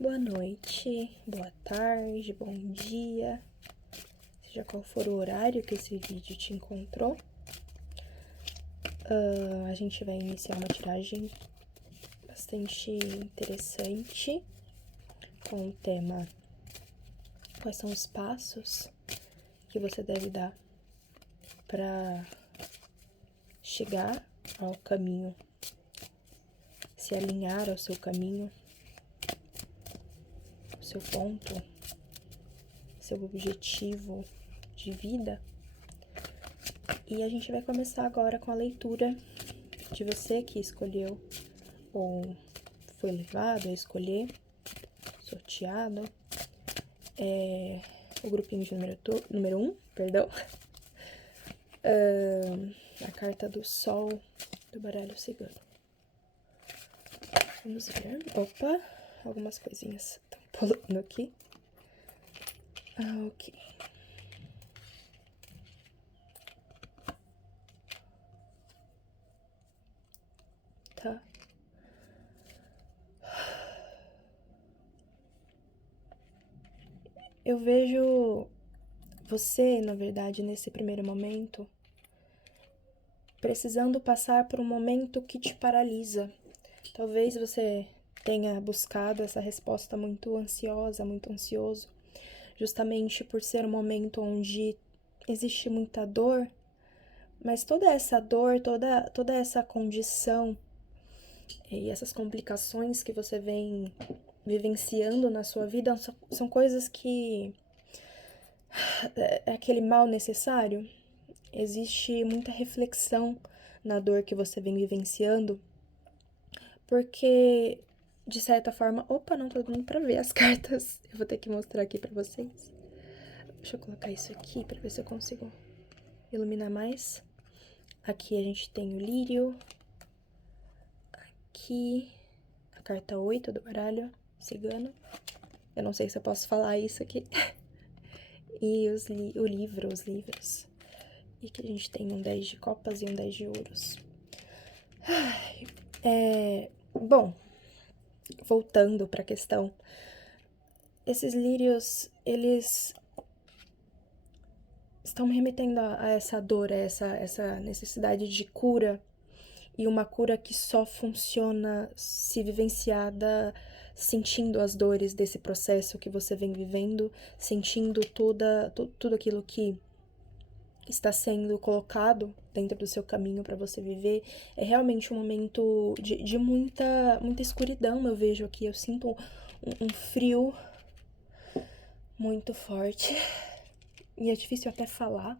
Boa noite, boa tarde, bom dia, seja qual for o horário que esse vídeo te encontrou. A gente vai iniciar uma tiragem bastante interessante com o tema: quais são os passos que você deve dar para chegar ao caminho, se alinhar ao seu caminho, seu ponto, seu objetivo de vida. E a gente vai começar agora com a leitura de você que escolheu ou foi levado a escolher, sorteado, o grupinho de número 1, perdão, a carta do Sol do baralho cigano. Vamos ver. Opa, algumas coisinhas estão pulando aqui. Ok. Tá. Eu vejo você, na verdade, nesse primeiro momento, precisando passar por um momento que te paralisa. Talvez você tenha buscado essa resposta muito ansiosa, muito ansioso, justamente por ser um momento onde existe muita dor, mas toda essa dor, toda essa condição e essas complicações que você vem vivenciando na sua vida são coisas que é aquele mal necessário. Existe muita reflexão na dor que você vem vivenciando, porque de certa forma, opa, não tô dando pra ver as cartas. Eu vou ter que mostrar aqui pra vocês. Deixa eu colocar isso aqui pra ver se eu consigo iluminar mais. Aqui a gente tem o lírio. Aqui a carta 8 do baralho cigano. Eu não sei se eu posso falar isso aqui. E os livros. E aqui a gente tem um 10 de copas e um 10 de ouros. Bom, voltando pra questão. Esses lírios, eles estão me remetendo a essa dor, a essa necessidade de cura. E uma cura que só funciona se vivenciada sentindo as dores desse processo que você vem vivendo, sentindo tudo aquilo que está sendo colocado dentro do seu caminho para você viver. É realmente um momento de muita escuridão, eu vejo aqui. Eu sinto um frio muito forte e é difícil até falar.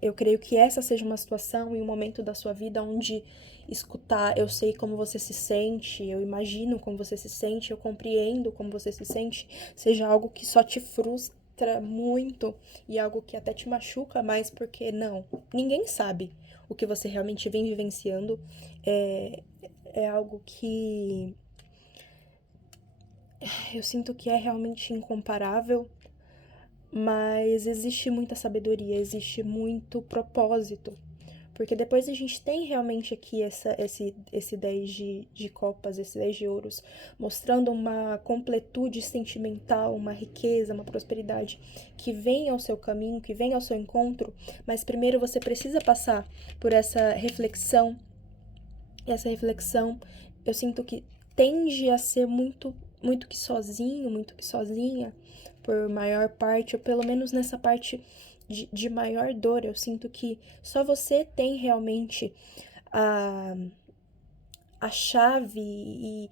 Eu creio que essa seja uma situação e um momento da sua vida onde escutar, eu sei como você se sente, eu imagino como você se sente, eu compreendo como você se sente, seja algo que só te frustra muito e algo que até te machuca mais, porque não, ninguém sabe o que você realmente vem vivenciando. É algo que eu sinto que é realmente incomparável. Mas existe muita sabedoria, existe muito propósito. Porque depois a gente tem realmente aqui esse 10 de copas, esse 10 de ouros, mostrando uma completude sentimental, uma riqueza, uma prosperidade que vem ao seu caminho, que vem ao seu encontro, mas primeiro você precisa passar por essa reflexão. E essa reflexão, eu sinto que tende a ser muito que sozinho, muito que sozinha, por maior parte, ou pelo menos nessa parte de maior dor. Eu sinto que só você tem realmente a chave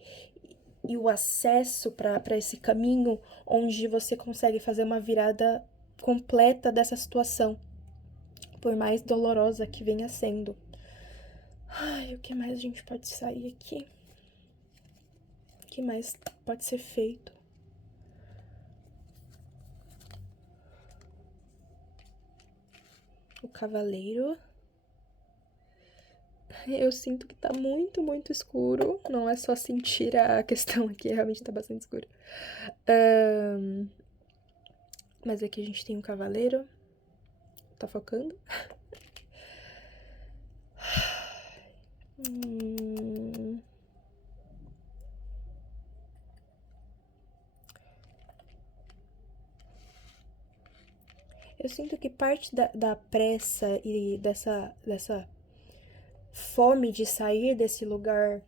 e o acesso para esse caminho onde você consegue fazer uma virada completa dessa situação, por mais dolorosa que venha sendo. Ai, o que mais a gente pode sair aqui? O que mais pode ser feito? O cavaleiro. Eu sinto que tá muito escuro. Não é só sentir a questão aqui, realmente tá bastante escuro. Mas aqui a gente tem um cavaleiro. Tá focando? Eu sinto que parte da pressa e dessa fome de sair desse lugar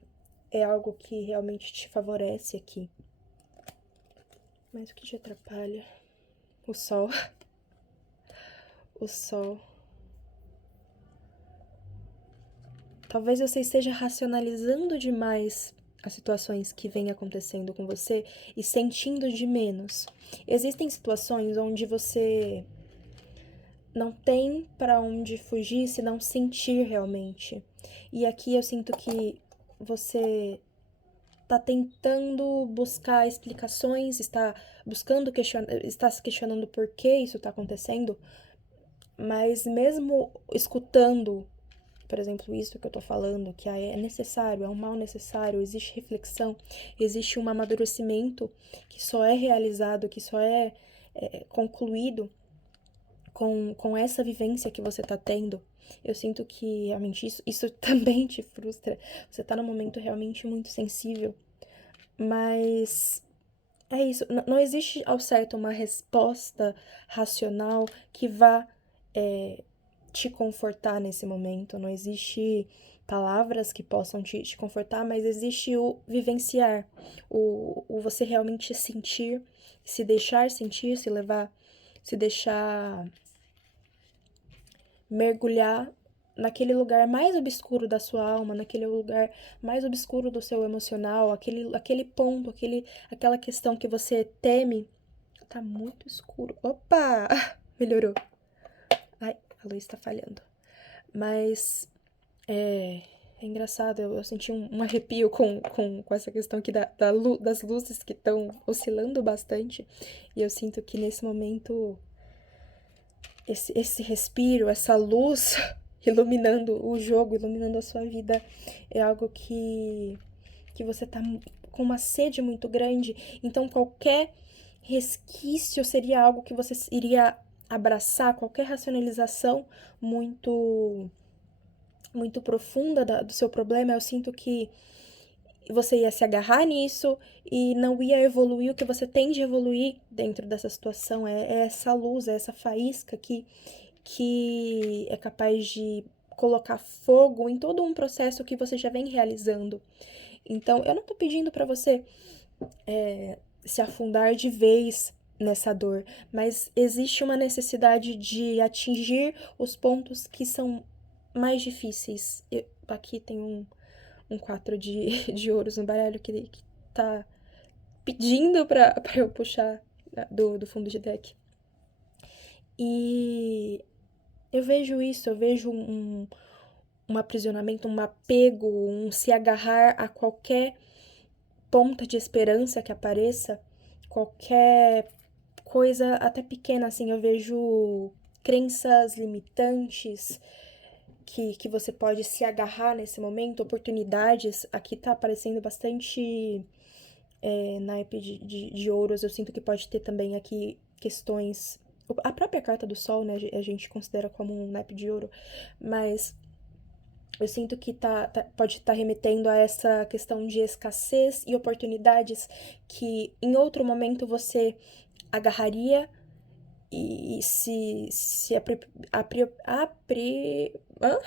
é algo que realmente te favorece aqui. Mas o que te atrapalha? O sol. O sol. Talvez você esteja racionalizando demais as situações que vêm acontecendo com você e sentindo de menos. Existem situações onde você não tem para onde fugir se não sentir realmente. E aqui eu sinto que você está tentando buscar explicações, está se questionando por que isso está acontecendo, mas mesmo escutando, por exemplo, isso que eu tô falando, que é necessário, é um mal necessário, existe reflexão, existe um amadurecimento que só é realizado, que só é concluído com essa vivência que você tá tendo. Eu sinto que realmente isso também te frustra. Você tá num momento realmente muito sensível. Mas é isso. Não existe ao certo uma resposta racional que vá te confortar nesse momento. Não existe palavras que possam te confortar, mas existe o vivenciar, o você realmente sentir, se deixar sentir, se levar, se deixar mergulhar naquele lugar mais obscuro da sua alma, naquele lugar mais obscuro do seu emocional, aquele ponto, aquela questão que você teme. Tá muito escuro. Opa! Melhorou. Ai, a luz tá falhando. Mas é engraçado, eu senti um arrepio com essa questão aqui das luzes que estão oscilando bastante. E eu sinto que nesse momento esse respiro, essa luz iluminando o jogo, iluminando a sua vida, é algo que você tá com uma sede muito grande. Então, qualquer resquício seria algo que você iria abraçar, qualquer racionalização muito muito profunda do seu problema, eu sinto que você ia se agarrar nisso e não ia evoluir o que você tem de evoluir dentro dessa situação. É essa luz, é essa faísca que é capaz de colocar fogo em todo um processo que você já vem realizando. Então, eu não tô pedindo para você se afundar de vez nessa dor, mas existe uma necessidade de atingir os pontos que são mais difíceis. Aqui tem um 4 de ouros no baralho que tá pedindo pra eu puxar do fundo de deck. E eu vejo isso, eu vejo um aprisionamento, um apego, um se agarrar a qualquer ponta de esperança que apareça, qualquer coisa até pequena, assim, eu vejo crenças limitantes que você pode se agarrar nesse momento, oportunidades. Aqui tá aparecendo bastante naipe de ouros, eu sinto que pode ter também aqui questões. A própria carta do sol, né, a gente considera como um naipe de ouro, mas eu sinto que pode estar remetendo a essa questão de escassez e oportunidades que em outro momento você agarraria e se hã?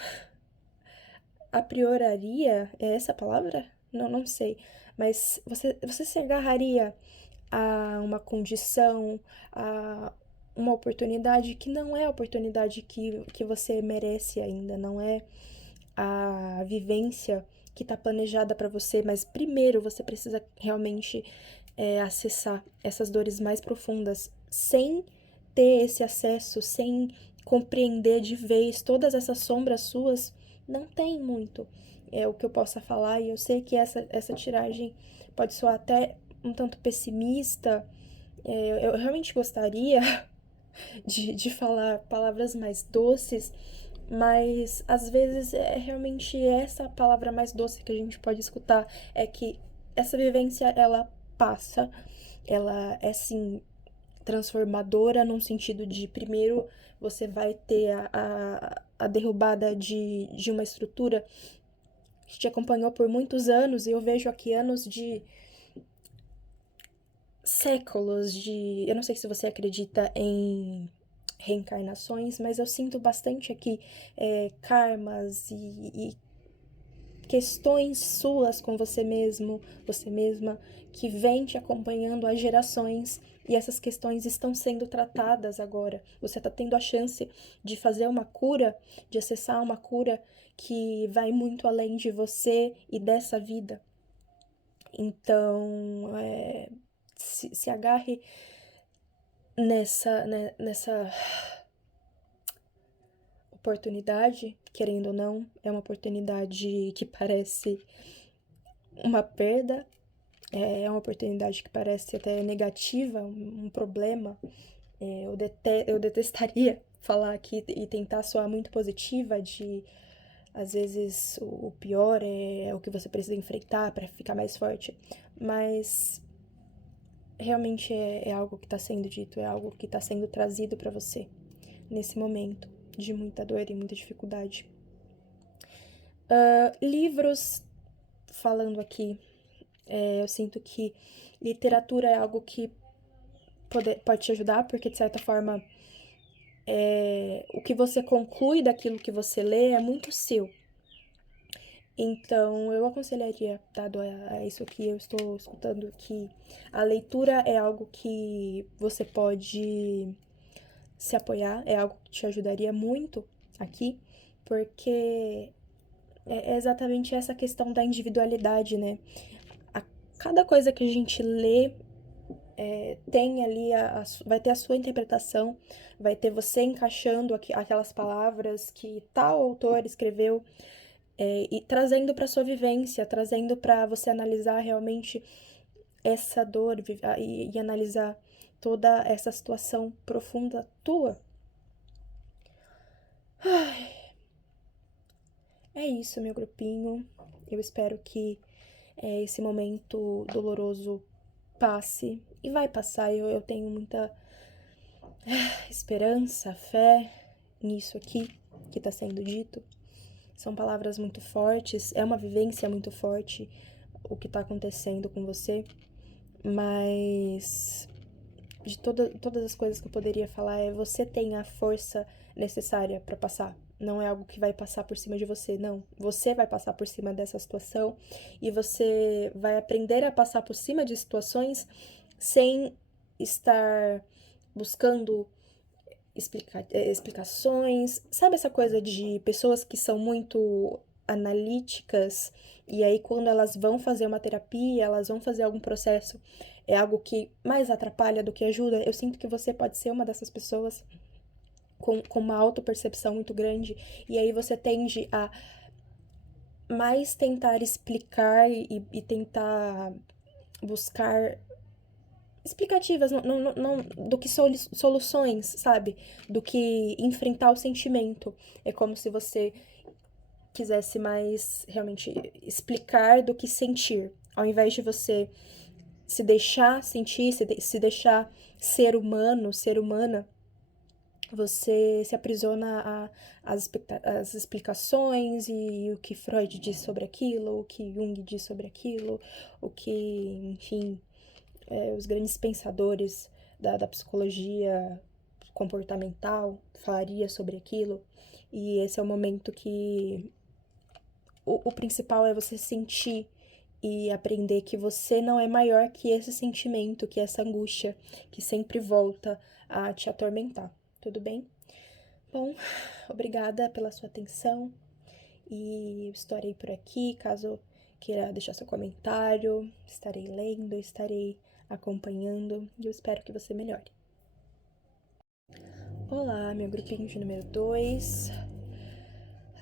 Aprioraria? É essa a palavra? Não sei. Mas você se agarraria a uma condição, a uma oportunidade que não é a oportunidade que você merece ainda, não é a vivência que está planejada para você, mas primeiro você precisa realmente acessar essas dores mais profundas sem ter esse acesso, sem compreender de vez todas essas sombras suas, não tem muito o que eu possa falar, e eu sei que essa tiragem pode soar até um tanto pessimista. Eu realmente gostaria de falar palavras mais doces, mas às vezes é realmente essa palavra mais doce que a gente pode escutar, é que essa vivência ela passa, ela é sim transformadora num sentido de primeiro você vai ter a derrubada de uma estrutura que te acompanhou por muitos anos, e eu vejo aqui anos de séculos de. Eu não sei se você acredita em reencarnações, mas eu sinto bastante aqui karmas e questões suas com você mesmo, você mesma, que vem te acompanhando há gerações, e essas questões estão sendo tratadas agora. Você está tendo a chance de fazer uma cura, de acessar uma cura que vai muito além de você e dessa vida. Então, se agarre nessa oportunidade, querendo ou não, é uma oportunidade que parece uma perda, é uma oportunidade que parece até negativa, um problema. Eu detestaria falar aqui e tentar soar muito positiva de às vezes o pior é o que você precisa enfrentar para ficar mais forte, mas realmente é algo que está sendo dito, é algo que está sendo trazido para você nesse momento de muita dor e muita dificuldade. Livros, falando aqui, eu sinto que literatura é algo que pode te ajudar, porque de certa forma o que você conclui daquilo que você lê é muito seu. Então, eu aconselharia, dado a isso que eu estou escutando, que a leitura é algo que você pode se apoiar, é algo que te ajudaria muito aqui, porque é exatamente essa questão da individualidade, né? Cada coisa que a gente lê tem ali, vai ter a sua interpretação, vai ter você encaixando aquelas palavras que tal autor escreveu e trazendo para sua vivência, trazendo para você analisar realmente essa dor e analisar toda essa situação profunda tua. É isso, meu grupinho. Eu espero que esse momento doloroso passe e vai passar. Eu tenho muita esperança, fé nisso aqui que está sendo dito. São palavras muito fortes, é uma vivência muito forte o que está acontecendo com você, mas de todas as coisas que eu poderia falar você tem a força necessária para passar. Não é algo que vai passar por cima de você, não. Você vai passar por cima dessa situação e você vai aprender a passar por cima de situações sem estar buscando explicações. Sabe essa coisa de pessoas que são muito analíticas e aí quando elas vão fazer uma terapia, elas vão fazer algum processo, é algo que mais atrapalha do que ajuda? Eu sinto que você pode ser uma dessas pessoas com uma autopercepção muito grande e aí você tende a mais tentar explicar e tentar buscar explicativas, não do que soluções, sabe? Do que enfrentar o sentimento. É como se você quisesse mais realmente explicar do que sentir. Ao invés de você se deixar sentir, se deixar ser humano, ser humana, você se aprisiona às explicações e o que Freud diz sobre aquilo, o que Jung diz sobre aquilo, o que, enfim, os grandes pensadores da psicologia comportamental falaria sobre aquilo. E esse é o momento que o principal é você sentir e aprender que você não é maior que esse sentimento, que essa angústia que sempre volta a te atormentar. Tudo bem? Bom, obrigada pela sua atenção e estarei por aqui. Caso queira deixar seu comentário, estarei lendo, estarei acompanhando e eu espero que você melhore. Olá, meu grupinho de número 2,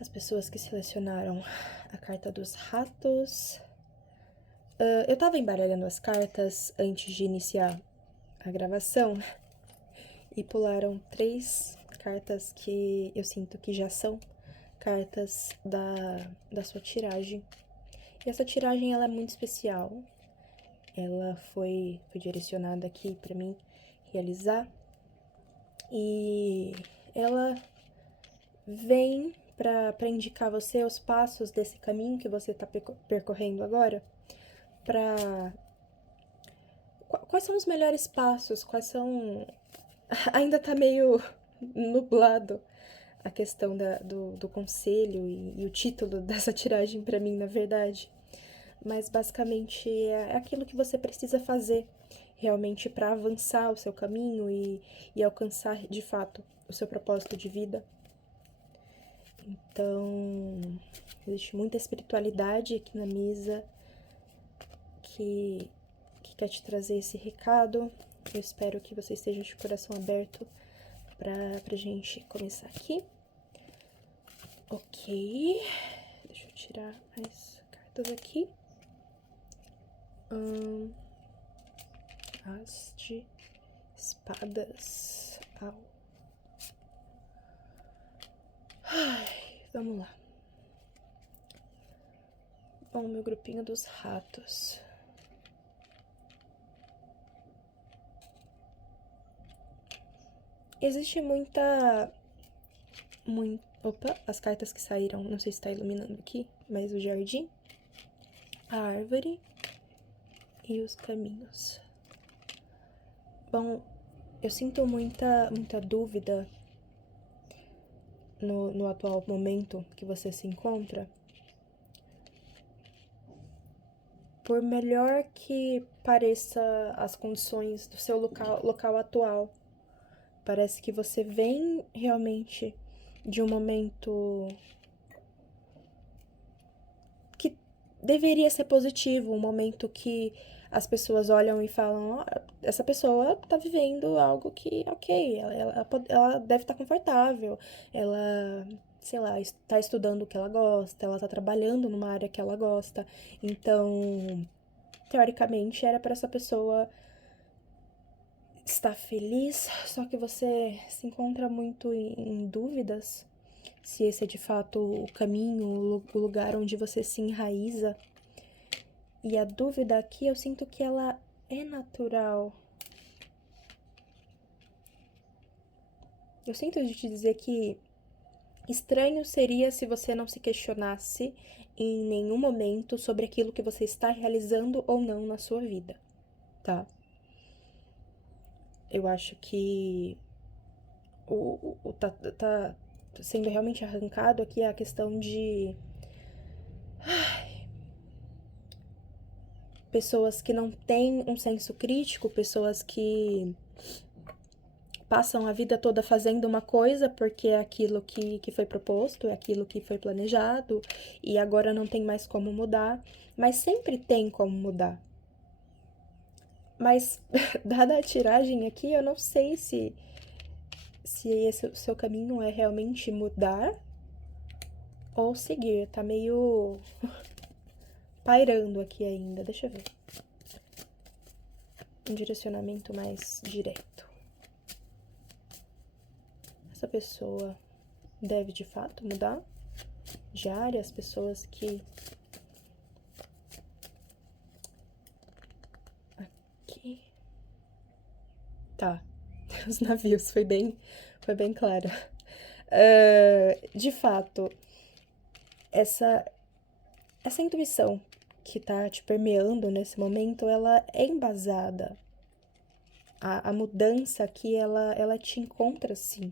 as pessoas que selecionaram a carta dos ratos. Eu tava embaralhando as cartas antes de iniciar a gravação e pularam 3 cartas que eu sinto que já são cartas da sua tiragem. E essa tiragem ela é muito especial. Ela foi direcionada aqui para mim realizar. E ela vem para indicar a você os passos desse caminho que você está percorrendo agora. Quais são os melhores passos? Quais são... Ainda tá meio nublado a questão do conselho e o título dessa tiragem pra mim, na verdade. Mas basicamente é aquilo que você precisa fazer realmente para avançar o seu caminho e alcançar de fato o seu propósito de vida. Então, existe muita espiritualidade aqui na mesa que quer te trazer esse recado. Eu espero que você esteja de coração aberto pra gente começar aqui. Ok, deixa eu tirar as cartas aqui. As de espadas. Au. Ai, vamos lá. Bom, meu grupinho dos ratos. Existe muita... Opa, as cartas que saíram, não sei se tá iluminando aqui, mas o jardim, a árvore e os caminhos. Bom, eu sinto muita dúvida no atual momento que você se encontra. Por melhor que pareça as condições do seu local atual, parece que você vem realmente de um momento que deveria ser positivo, um momento que as pessoas olham e falam, essa pessoa tá vivendo algo que, ok, ela deve estar confortável, ela, sei lá, está estudando o que ela gosta, ela tá trabalhando numa área que ela gosta, então, teoricamente, era para essa pessoa estar feliz, só que você se encontra muito em dúvidas se esse é de fato o caminho, o lugar onde você se enraiza. E a dúvida aqui, eu sinto que ela é natural. Eu sinto de te dizer que estranho seria se você não se questionasse em nenhum momento sobre aquilo que você está realizando ou não na sua vida, tá? Eu acho que tá sendo realmente arrancado aqui a questão de pessoas que não têm um senso crítico, pessoas que passam a vida toda fazendo uma coisa porque é aquilo que foi proposto, é aquilo que foi planejado e agora não tem mais como mudar, mas sempre tem como mudar. Mas, dada a tiragem aqui, eu não sei se esse o seu caminho é realmente mudar ou seguir. Tá meio pairando aqui ainda. Deixa eu ver. Um direcionamento mais direto. Essa pessoa deve de fato mudar de área, as pessoas que... Aqui. Tá. Os navios, foi bem claro. De fato, essa intuição que tá te permeando nesse momento, ela é embasada. A mudança aqui, ela te encontra, sim.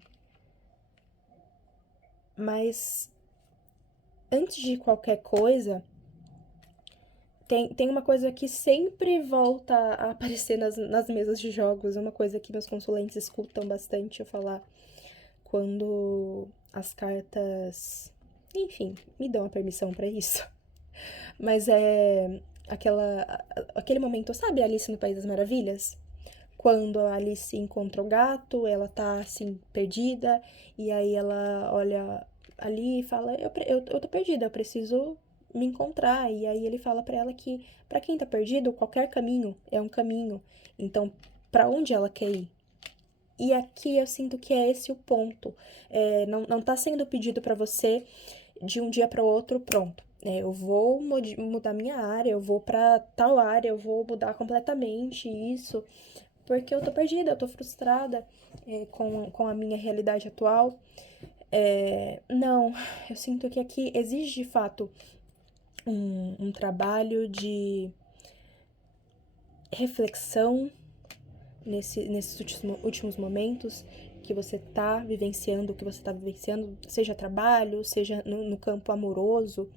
Mas, antes de qualquer coisa, tem uma coisa que sempre volta a aparecer nas mesas de jogos, uma coisa que meus consulentes escutam bastante eu falar quando as cartas, enfim, me dão a permissão pra isso. Mas é aquele momento, sabe Alice no País das Maravilhas? Quando a Alice encontra o gato, ela tá assim, perdida, e aí ela olha ali e fala: eu tô perdida, eu preciso me encontrar. E aí ele fala pra ela que, pra quem tá perdido, qualquer caminho é um caminho. Então, pra onde ela quer ir? E aqui eu sinto que é esse o ponto. Não tá sendo pedido pra você de um dia para o outro, pronto. Eu vou mudar minha área, eu vou para tal área, eu vou mudar completamente isso, porque eu tô perdida, eu tô frustrada com a minha realidade atual. Não, eu sinto que aqui exige de fato um trabalho de reflexão nesses últimos momentos, que você tá vivenciando, seja trabalho, seja no campo amoroso,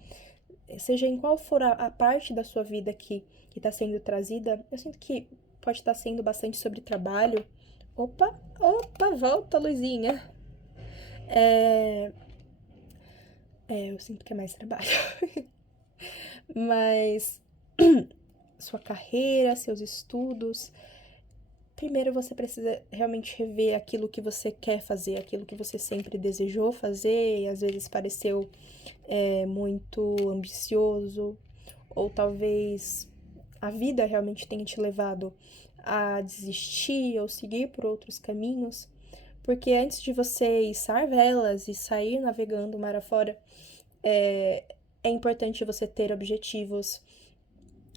seja em qual for a parte da sua vida que tá sendo trazida, eu sinto que pode estar sendo bastante sobre trabalho. Opa, opa, volta, Luzinha. Eu sinto que é mais trabalho. Mas sua carreira, seus estudos. Primeiro você precisa realmente rever aquilo que você quer fazer, aquilo que você sempre desejou fazer e às vezes pareceu muito ambicioso, ou talvez a vida realmente tenha te levado a desistir ou seguir por outros caminhos. Porque antes de você içar velas e sair navegando mar afora, é importante você ter objetivos.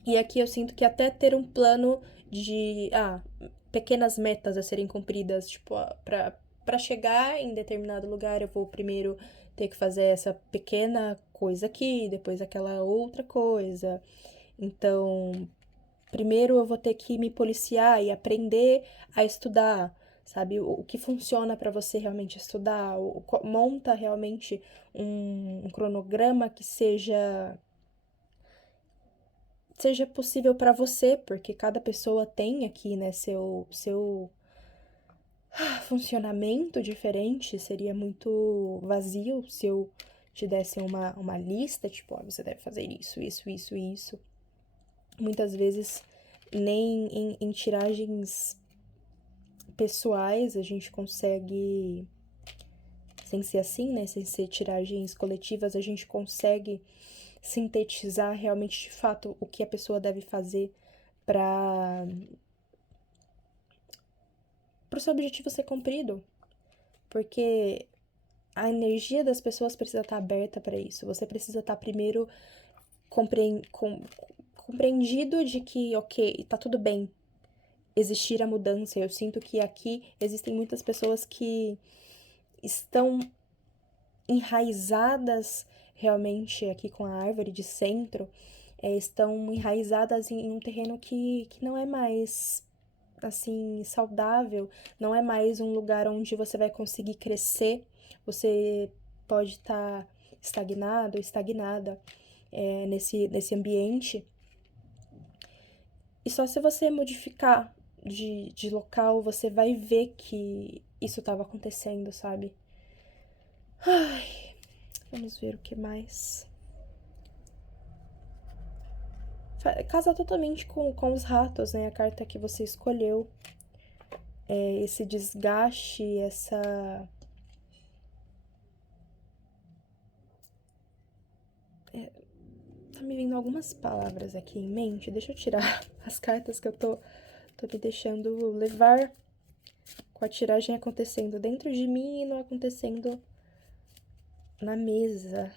E aqui eu sinto que até ter um plano de pequenas metas a serem cumpridas, tipo, para chegar em determinado lugar, eu vou primeiro ter que fazer essa pequena coisa aqui, depois aquela outra coisa. Então, primeiro eu vou ter que me policiar e aprender a estudar, sabe? O que funciona para você realmente estudar, monta realmente um cronograma que seja possível para você, porque cada pessoa tem aqui, né, seu funcionamento diferente. Seria muito vazio se eu te desse uma lista, tipo, você deve fazer isso, isso, isso e isso. Muitas vezes, nem em tiragens pessoais a gente consegue, sem ser assim, né, sem ser tiragens coletivas, a gente consegue sintetizar realmente de fato o que a pessoa deve fazer para o seu objetivo ser cumprido. Porque a energia das pessoas precisa estar aberta para isso. Você precisa estar primeiro compreendido de que, ok, tá tudo bem existir a mudança. Eu sinto que aqui existem muitas pessoas que estão enraizadas realmente aqui com a árvore de centro, estão enraizadas em um terreno que não é mais assim saudável, não é mais um lugar onde você vai conseguir crescer. Você pode estar estagnado ou estagnada nesse ambiente. E só se você modificar de local, você vai ver que isso estava acontecendo, sabe? Ai, vamos ver o que mais. Casa totalmente com os ratos, né? A carta que você escolheu. Esse desgaste, essa. Tá me vindo algumas palavras aqui em mente. Deixa eu tirar as cartas que eu tô me deixando levar com a tiragem acontecendo dentro de mim e não acontecendo na mesa.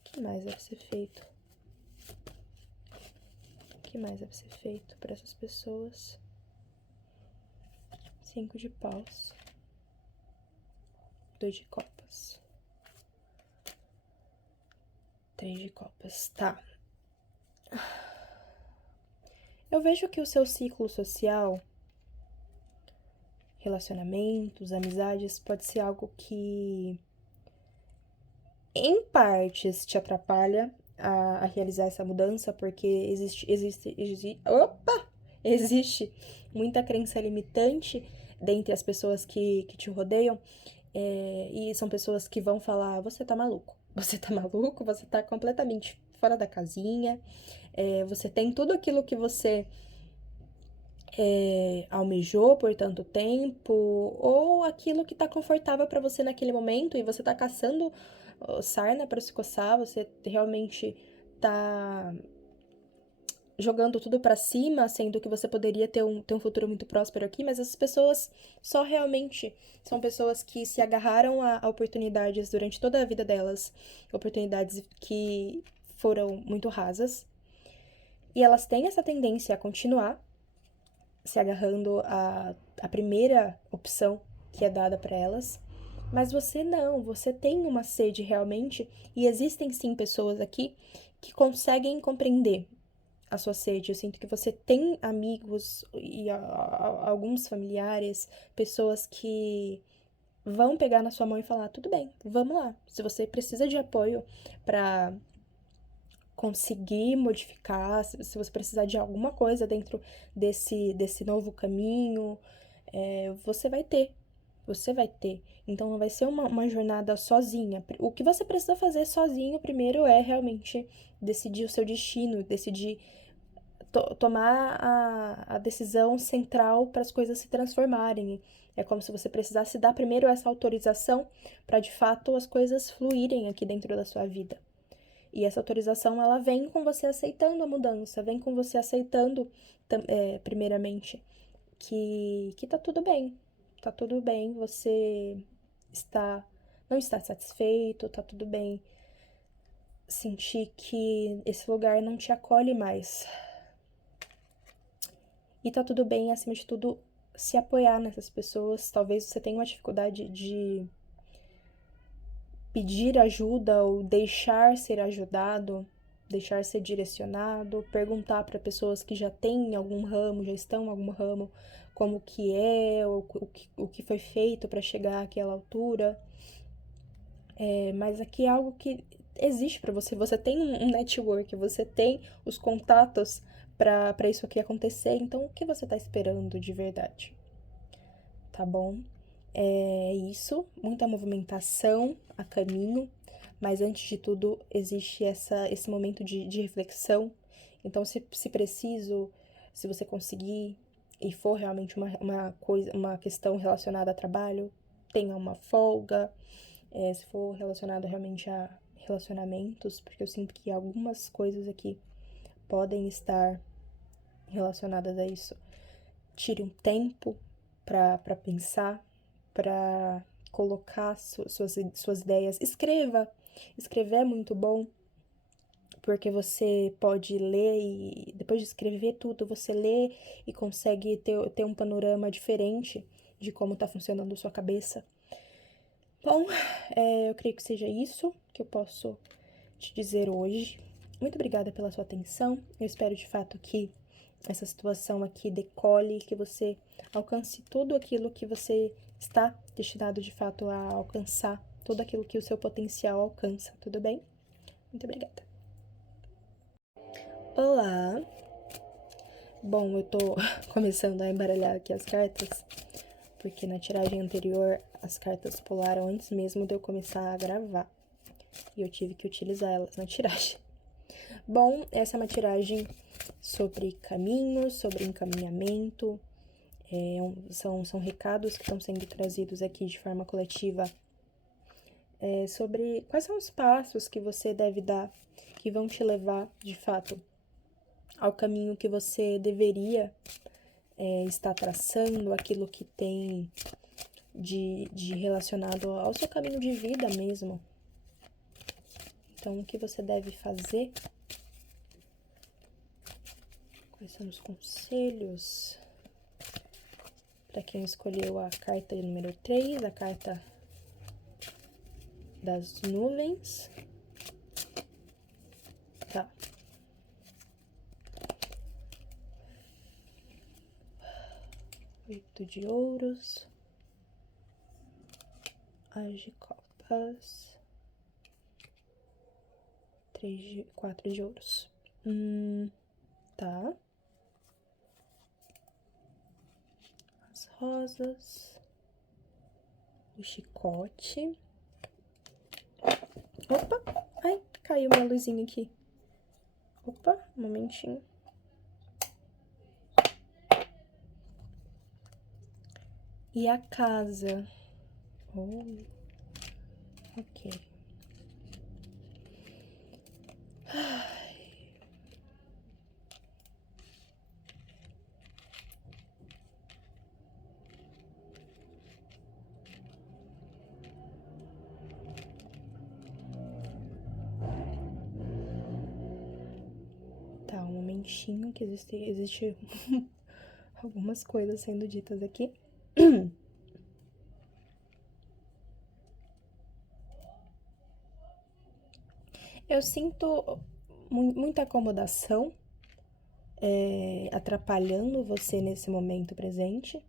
O que mais deve ser feito? O que mais deve ser feito para essas pessoas? 5 de paus. 2 de copas. 3 de copas. Tá. Eu vejo que o seu ciclo social, relacionamentos, amizades, pode ser algo que, em partes, te atrapalha a realizar essa mudança, porque existe muita crença limitante dentre as pessoas que te rodeiam, e são pessoas que vão falar: você tá maluco, você tá completamente fora da casinha, você tem tudo aquilo que você almejou por tanto tempo, ou aquilo que tá confortável para você naquele momento e você tá caçando sarna para se coçar, você realmente tá jogando tudo para cima, sendo que você poderia ter um futuro muito próspero aqui, mas essas pessoas só realmente são pessoas que se agarraram a oportunidades durante toda a vida delas, oportunidades que foram muito rasas, e elas têm essa tendência a continuar se agarrando à primeira opção que é dada para elas. Mas você não, você tem uma sede realmente, e existem sim pessoas aqui que conseguem compreender a sua sede. Eu sinto que você tem amigos e alguns familiares, pessoas que vão pegar na sua mão e falar: tudo bem, vamos lá. Se você precisa de apoio para conseguir modificar, se você precisar de alguma coisa dentro desse novo caminho, você vai ter. Você vai ter. Então não vai ser uma jornada sozinha. O que você precisa fazer sozinho primeiro é realmente decidir o seu destino, decidir tomar a decisão central para as coisas se transformarem. É como se você precisasse dar primeiro essa autorização para de fato as coisas fluírem aqui dentro da sua vida. E essa autorização, ela vem com você aceitando a mudança, vem com você aceitando, primeiramente, que tá tudo bem, você não está satisfeito, tá tudo bem sentir que esse lugar não te acolhe mais. E tá tudo bem, acima de tudo, se apoiar nessas pessoas. Talvez você tenha uma dificuldade de pedir ajuda ou deixar ser ajudado, deixar ser direcionado, perguntar para pessoas que já têm algum ramo, já estão em algum ramo, como que é, ou o que foi feito para chegar àquela altura. Mas aqui é algo que existe para você. Você tem um network, você tem os contatos para isso aqui acontecer. Então, o que você tá esperando de verdade? Tá bom? É isso, muita movimentação a caminho, mas antes de tudo existe esse momento de reflexão. Então, se preciso, se você conseguir e for realmente uma questão relacionada a trabalho, tenha uma folga. Se for relacionado realmente a relacionamentos, porque eu sinto que algumas coisas aqui podem estar relacionadas a isso. Tire um tempo para pensar, para colocar suas ideias. Escreva. Escrever é muito bom, porque você pode ler e depois de escrever tudo, você lê e consegue ter um panorama diferente de como está funcionando a sua cabeça. Bom, eu creio que seja isso que eu posso te dizer hoje. Muito obrigada pela sua atenção. Eu espero de fato que essa situação aqui decole, que você alcance tudo aquilo que você está destinado de fato a alcançar, tudo aquilo que o seu potencial alcança, tudo bem? Muito obrigada. Olá! Bom, eu tô começando a embaralhar aqui as cartas, porque na tiragem anterior as cartas pularam antes mesmo de eu começar a gravar. E eu tive que utilizar elas na tiragem. Bom, essa é uma tiragem sobre caminhos, sobre encaminhamento. São recados que estão sendo trazidos aqui de forma coletiva sobre quais são os passos que você deve dar que vão te levar, de fato, ao caminho que você deveria estar traçando, aquilo que tem de relacionado ao seu caminho de vida mesmo. Então, o que você deve fazer? Quais são os conselhos para quem escolheu a carta de número 3, a carta das nuvens? Tá. Oito de ouros. As de copas. 4 de ouros. Tá. As rosas. O chicote. Opa! Ai, caiu minha luzinha aqui. Opa, um momentinho. E a casa. Oh, ok. Tá, um momentinho que existe algumas coisas sendo ditas aqui. Eu sinto muita acomodação, atrapalhando você nesse momento presente.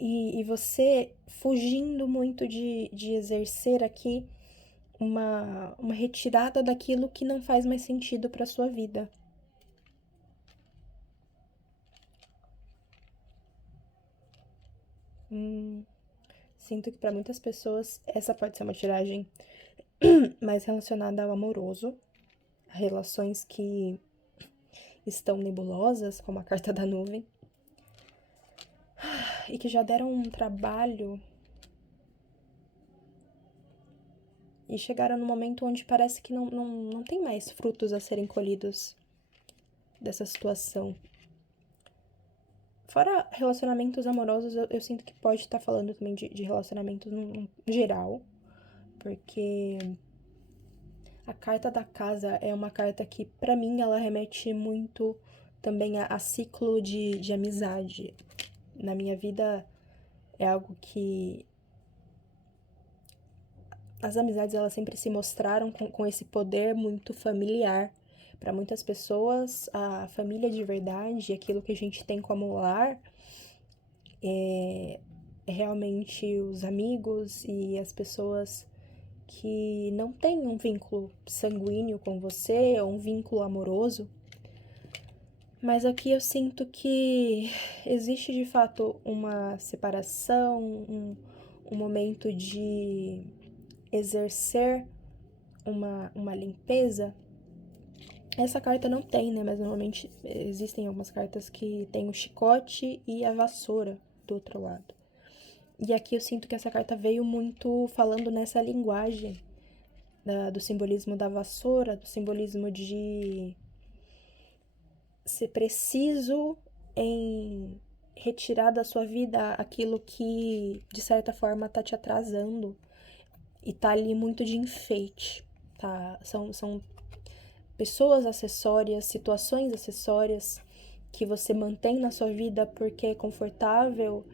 E você fugindo muito de exercer aqui uma retirada daquilo que não faz mais sentido para sua vida. Sinto que para muitas pessoas essa pode ser uma tiragem mais relacionada ao amoroso, a relações que estão nebulosas, como a carta da nuvem, e que já deram um trabalho e chegaram no momento onde parece que não tem mais frutos a serem colhidos dessa situação. Fora relacionamentos amorosos, eu sinto que pode estar falando também de relacionamentos no geral, porque a carta da casa é uma carta que, pra mim, ela remete muito também a ciclo de amizade. Na minha vida, é algo que as amizades, elas sempre se mostraram com esse poder muito familiar. Para muitas pessoas, a família de verdade, aquilo que a gente tem como lar, é realmente os amigos e as pessoas que não têm um vínculo sanguíneo com você ou um vínculo amoroso. Mas aqui eu sinto que existe de fato uma separação, um momento de exercer uma limpeza. Essa carta não tem, né? Mas normalmente existem algumas cartas que tem o chicote e a vassoura do outro lado. E aqui eu sinto que essa carta veio muito falando nessa linguagem do simbolismo da vassoura, do simbolismo de ser preciso em retirar da sua vida aquilo que, de certa forma, tá te atrasando e tá ali muito de enfeite, tá? São pessoas acessórias, situações acessórias que você mantém na sua vida porque é confortável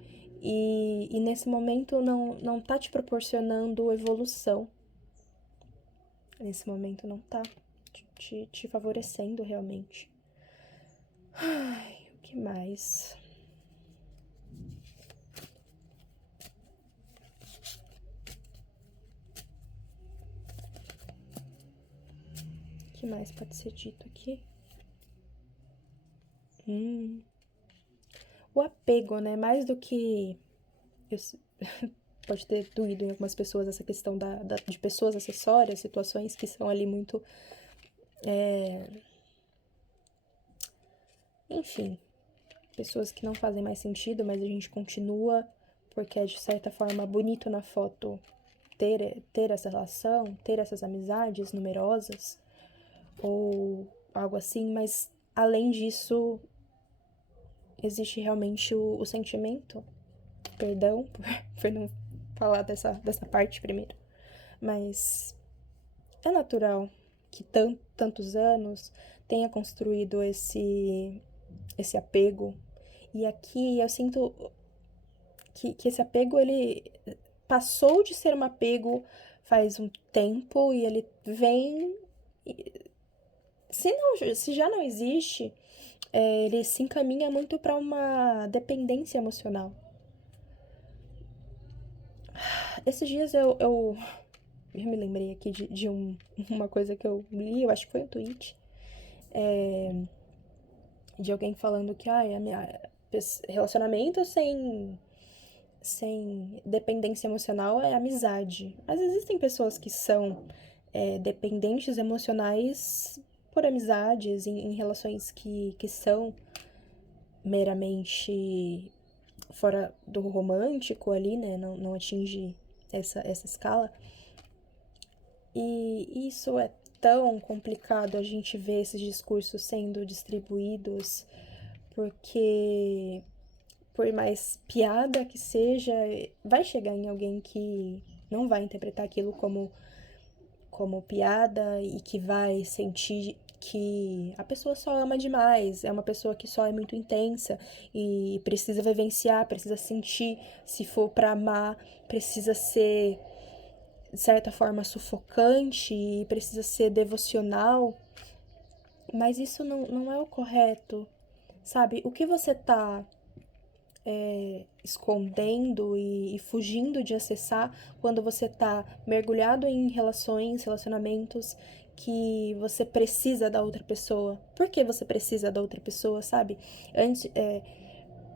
e nesse momento não tá te proporcionando evolução. Nesse momento não tá te favorecendo realmente. Ai, o que mais? O que mais pode ser dito aqui? O apego, né? Mais do que... pode ter doído em algumas pessoas essa questão de pessoas acessórias, situações que são ali muito... Enfim, pessoas que não fazem mais sentido, mas a gente continua porque é de certa forma bonito na foto ter essa relação, ter essas amizades numerosas ou algo assim, mas além disso existe realmente o sentimento, perdão por não falar dessa parte primeiro, mas é natural que tantos anos tenha construído esse apego. E aqui eu sinto que esse apego, ele passou de ser um apego faz um tempo e ele vem... Se já não existe, ele se encaminha muito para uma dependência emocional. Esses dias eu me lembrei aqui de uma coisa que eu li, eu acho que foi um tweet, de alguém falando que relacionamento sem dependência emocional é amizade. Mas existem pessoas que são dependentes emocionais por amizades, em relações que são meramente fora do romântico ali, né? Não atinge essa escala. E isso é tão complicado a gente ver esses discursos sendo distribuídos, porque por mais piada que seja, vai chegar em alguém que não vai interpretar aquilo como piada e que vai sentir que a pessoa só ama demais, é uma pessoa que só é muito intensa e precisa vivenciar, precisa sentir, se for pra amar, precisa ser de certa forma, sufocante e precisa ser devocional, mas isso não é o correto, sabe? O que você tá escondendo e fugindo de acessar quando você tá mergulhado em relacionamentos que você precisa da outra pessoa? Por que você precisa da outra pessoa, sabe? Antes,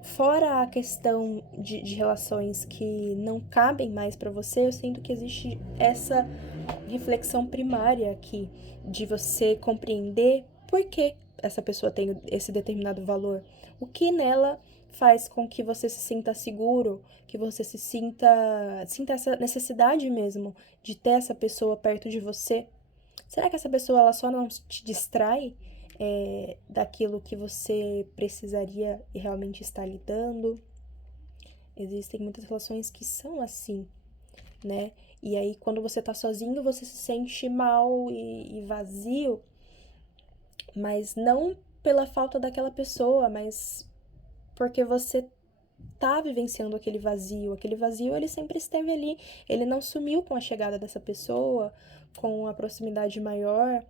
fora a questão de relações que não cabem mais pra você, eu sinto que existe essa reflexão primária aqui de você compreender por que essa pessoa tem esse determinado valor. O que nela faz com que você se sinta seguro, que você sinta essa necessidade mesmo de ter essa pessoa perto de você. Será que essa pessoa ela só não te distrai daquilo que você precisaria e realmente estar lidando? Existem muitas relações que são assim, né? E aí, quando você tá sozinho, você se sente mal e vazio, mas não pela falta daquela pessoa, mas porque você tá vivenciando aquele vazio. Aquele vazio, ele sempre esteve ali. Ele não sumiu com a chegada dessa pessoa, com a proximidade maior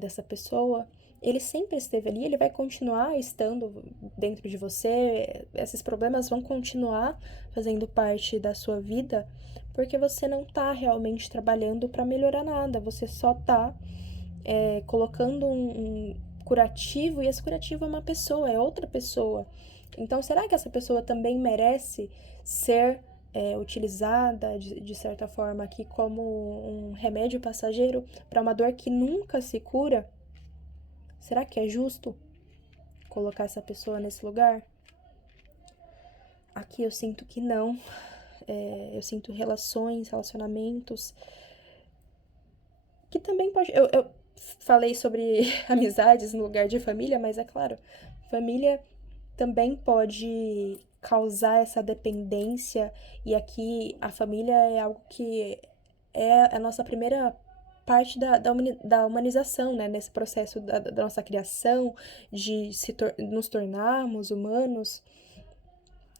dessa pessoa. Ele sempre esteve ali, ele vai continuar estando dentro de você. Esses problemas vão continuar fazendo parte da sua vida, porque você não tá realmente trabalhando para melhorar nada. Você só tá colocando um curativo, e esse curativo é uma pessoa, é outra pessoa. Então, será que essa pessoa também merece ser utilizada de certa forma aqui como um remédio passageiro para uma dor que nunca se cura? Será que é justo colocar essa pessoa nesse lugar? Aqui eu sinto que não. Eu sinto relacionamentos que também pode. Eu falei sobre amizades no lugar de família, mas é claro, família também pode causar essa dependência, e aqui a família é algo que é a nossa primeira parte da humanização, né? Nesse processo da nossa criação, de nos tornarmos humanos.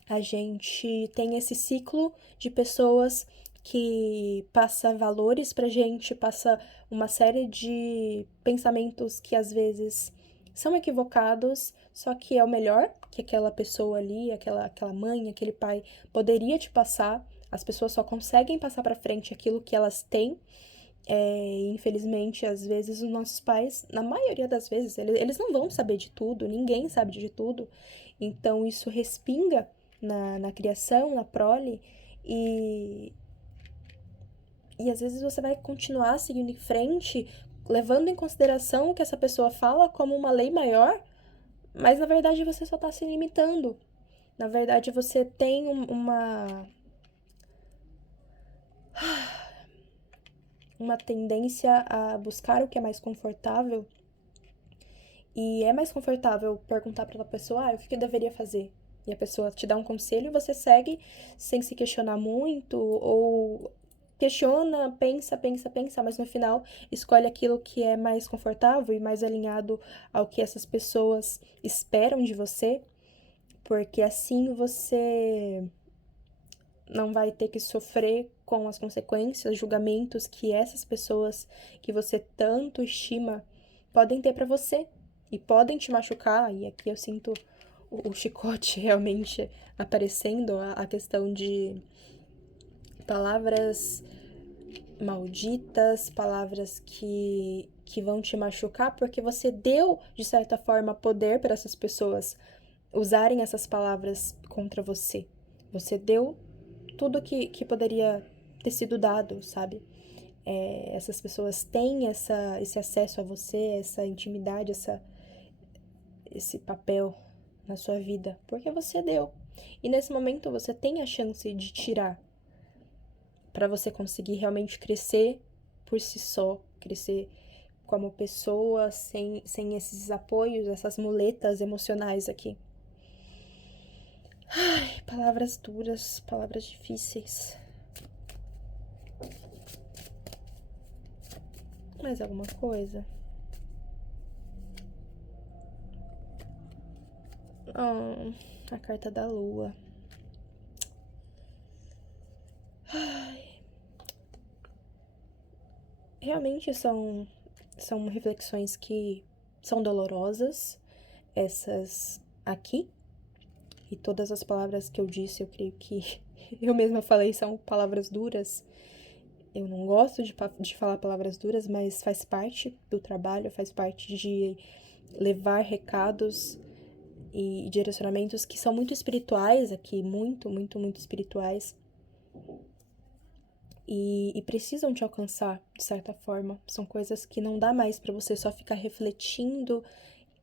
A gente tem esse ciclo de pessoas que passa valores pra gente, passa uma série de pensamentos que às vezes são equivocados, só que é o melhor que aquela pessoa ali, aquela mãe, aquele pai poderia te passar. As pessoas só conseguem passar pra frente aquilo que elas têm. Infelizmente, às vezes, os nossos pais, na maioria das vezes, eles não vão saber de tudo, ninguém sabe de tudo. Então, isso respinga na criação, na prole, e, e às vezes você vai continuar seguindo em frente, levando em consideração o que essa pessoa fala como uma lei maior, mas na verdade você só está se limitando. Na verdade, você tem uma tendência a buscar o que é mais confortável. E é mais confortável perguntar para a pessoa, o que eu deveria fazer? E a pessoa te dá um conselho e você segue sem se questionar muito, ou questiona, pensa, mas no final escolhe aquilo que é mais confortável e mais alinhado ao que essas pessoas esperam de você, porque assim você não vai ter que sofrer com as consequências, julgamentos que essas pessoas que você tanto estima podem ter para você e podem te machucar. E aqui eu sinto o chicote realmente aparecendo, a questão de palavras malditas, palavras que vão te machucar, porque você deu, de certa forma, poder para essas pessoas usarem essas palavras contra você. Você deu tudo que poderia ter sido dado, sabe? Essas pessoas têm esse acesso a você, essa intimidade, esse papel na sua vida, porque você deu. E nesse momento você tem a chance de tirar para você conseguir realmente crescer por si só, crescer como pessoa, sem esses apoios, essas muletas emocionais aqui. Ai, palavras duras, palavras difíceis. Mais alguma coisa? A carta da lua. Ai, realmente são reflexões que são dolorosas, essas aqui, e todas as palavras que eu disse, eu creio que eu mesma falei, são palavras duras. Eu não gosto de falar palavras duras, mas faz parte do trabalho, faz parte de levar recados e direcionamentos que são muito espirituais aqui, muito, muito, muito espirituais. E precisam te alcançar, de certa forma. São coisas que não dá mais pra você só ficar refletindo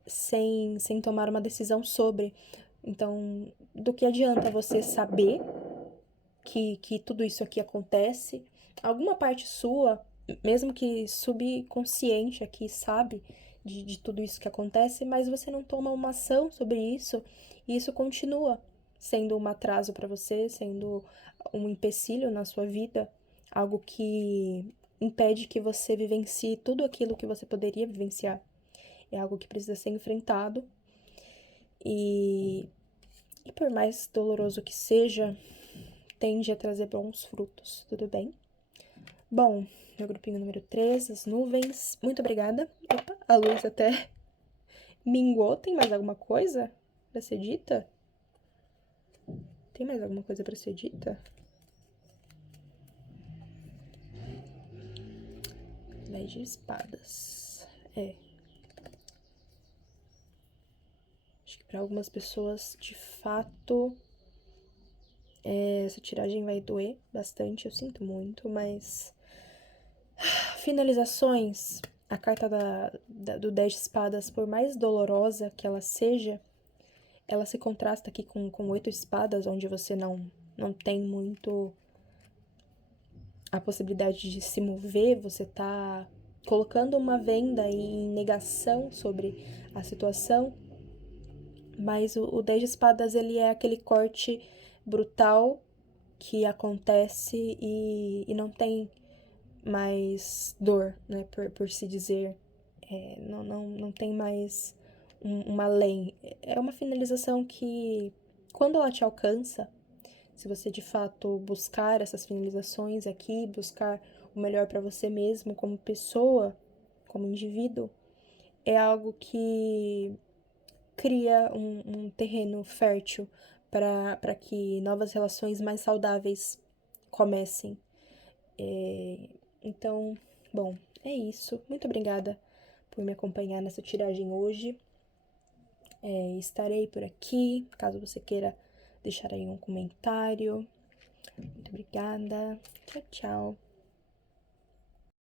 sem tomar uma decisão sobre. Então, do que adianta você saber que tudo isso aqui acontece? Alguma parte sua, mesmo que subconsciente aqui, sabe de tudo isso que acontece, mas você não toma uma ação sobre isso e isso continua sendo um atraso para você, sendo um empecilho na sua vida, algo que impede que você vivencie tudo aquilo que você poderia vivenciar. É algo que precisa ser enfrentado e, e por mais doloroso que seja, tende a trazer bons frutos, tudo bem? Bom, meu grupinho número 3, as nuvens. Muito obrigada. Opa, a luz até minguou. Tem mais alguma coisa pra ser dita? Tem mais alguma coisa pra ser dita? 10 de espadas. É. Acho que pra algumas pessoas, de fato, essa tiragem vai doer bastante. Eu sinto muito, mas. Finalizações. A carta do 10 de espadas, por mais dolorosa que ela seja, ela se contrasta aqui com 8 espadas, onde você não tem muito a possibilidade de se mover, você tá colocando uma venda em negação sobre a situação, mas o 10 de espadas, ele é aquele corte brutal que acontece e não tem mais dor, né, por se dizer, não tem mais uma além. É uma finalização que, quando ela te alcança, se você de fato buscar essas finalizações aqui, buscar o melhor para você mesmo como pessoa, como indivíduo, é algo que cria um terreno fértil para que novas relações mais saudáveis comecem. Então, bom, é isso. Muito obrigada por me acompanhar nessa tiragem hoje. Estarei por aqui, caso você queira deixar aí um comentário. Muito obrigada. Tchau, tchau.